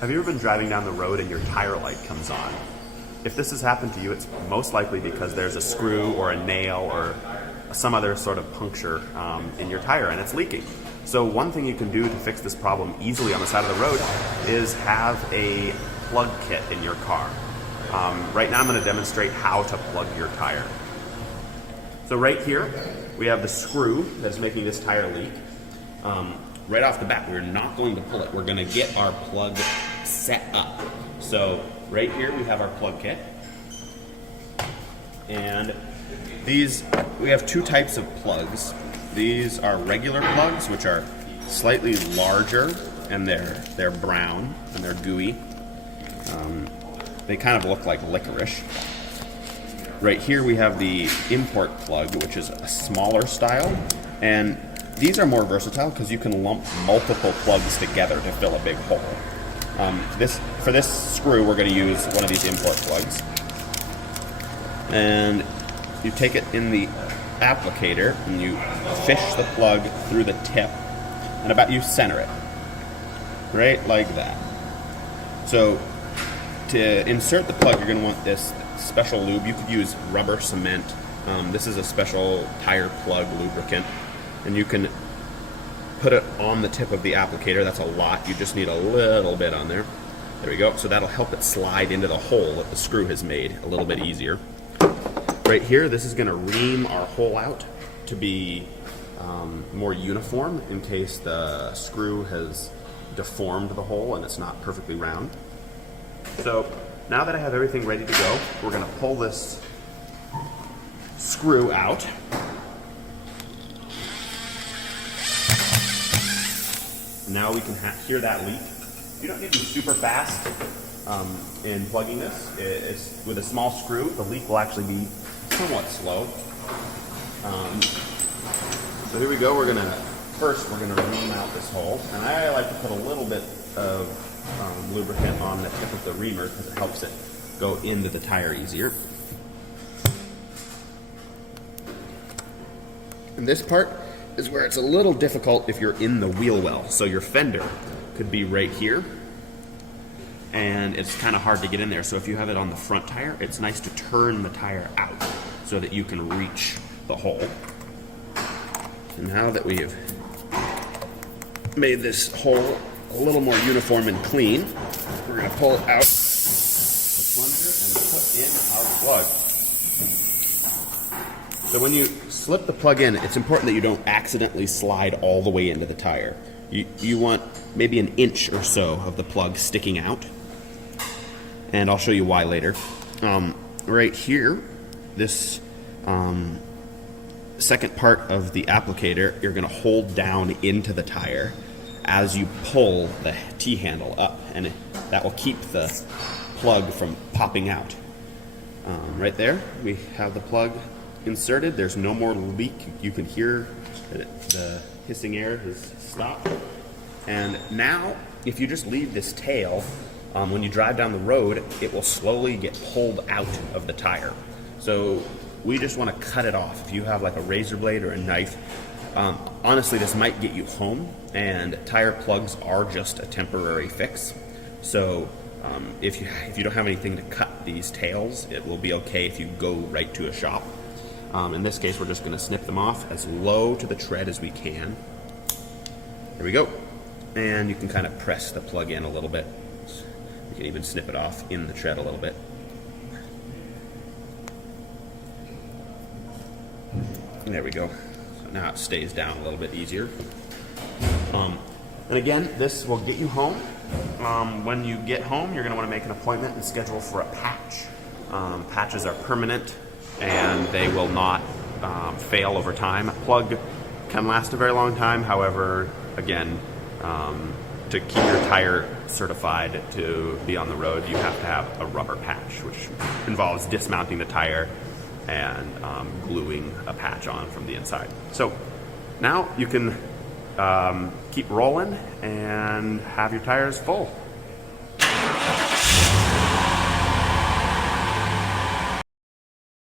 Have you ever been driving down the road and your tire light comes on? If this has happened to you, it's most likely because there's a screw or a nail or some other sort of puncture in your tire and it's leaking. So one thing you can do to fix this problem easily on the side of the road is have a plug kit in your car. Right now I'm going to demonstrate how to plug your tire. So right here we have the screw that's making this tire leak. Right off the bat, we're not going to pull it. We're going to get our plug set up. So right here we have our plug kit. And we have two types of plugs. These are regular plugs, which are slightly larger, and they're brown and they're gooey. They kind of look like licorice. Right here we have the import plug, which is a smaller style, and these are more versatile because you can lump multiple plugs together to fill a big hole. For this screw, we're going to use one of these import plugs. And you take it in the applicator and you fish the plug through the tip and you center it. Right like that. So to insert the plug, you're going to want this special lube. You could use rubber cement. This is a special tire plug lubricant. And you can put it on the tip of the applicator. That's a lot. You just need a little bit on there. There we go. So that'll help it slide into the hole that the screw has made a little bit easier. Right here, this is going to ream our hole out to be more uniform in case the screw has deformed the hole and it's not perfectly round. So now that I have everything ready to go, we're going to pull this screw out. Now we can hear that leak. You don't need to be super fast in plugging this. It's with a small screw, the leak will actually be somewhat slow. So here we go. We're gonna ream out this hole, and I like to put a little bit of lubricant on the tip of the reamer because it helps it go into the tire easier. And this part is where it's a little difficult if you're in the wheel well. So your fender could be right here, and it's kind of hard to get in there. So if you have it on the front tire, it's nice to turn the tire out so that you can reach the hole. And now that we have made this hole a little more uniform and clean, we're going to pull out the plunger and put in our plug. So when you slip the plug in, it's important that you don't accidentally slide all the way into the tire. You want maybe an inch or so of the plug sticking out, and I'll show you why later. Right here, this second part of the applicator, you're going to hold down into the tire as you pull the T-handle up, and that will keep the plug from popping out. Right there, we have the plug inserted. There's no more leak. You can hear the hissing air has stopped. And now, if you just leave this tail, when you drive down the road, it will slowly get pulled out of the tire. So we just want to cut it off. If you have like a razor blade or a knife, honestly, this might get you home, and tire plugs are just a temporary fix. So if you don't have anything to cut these tails, it will be okay if you go right to a shop. In this case, we're just going to snip them off as low to the tread as we can. There we go. And you can kind of press the plug in a little bit. You can even snip it off in the tread a little bit. And there we go. So now it stays down a little bit easier. And again, this will get you home. When you get home, you're going to want to make an appointment and schedule for a patch. Patches are permanent, and they will not fail over time. A plug can last a very long time. However, again, to keep your tire certified to be on the road, you have to have a rubber patch, which involves dismounting the tire and gluing a patch on from the inside. So now you can keep rolling and have your tires full.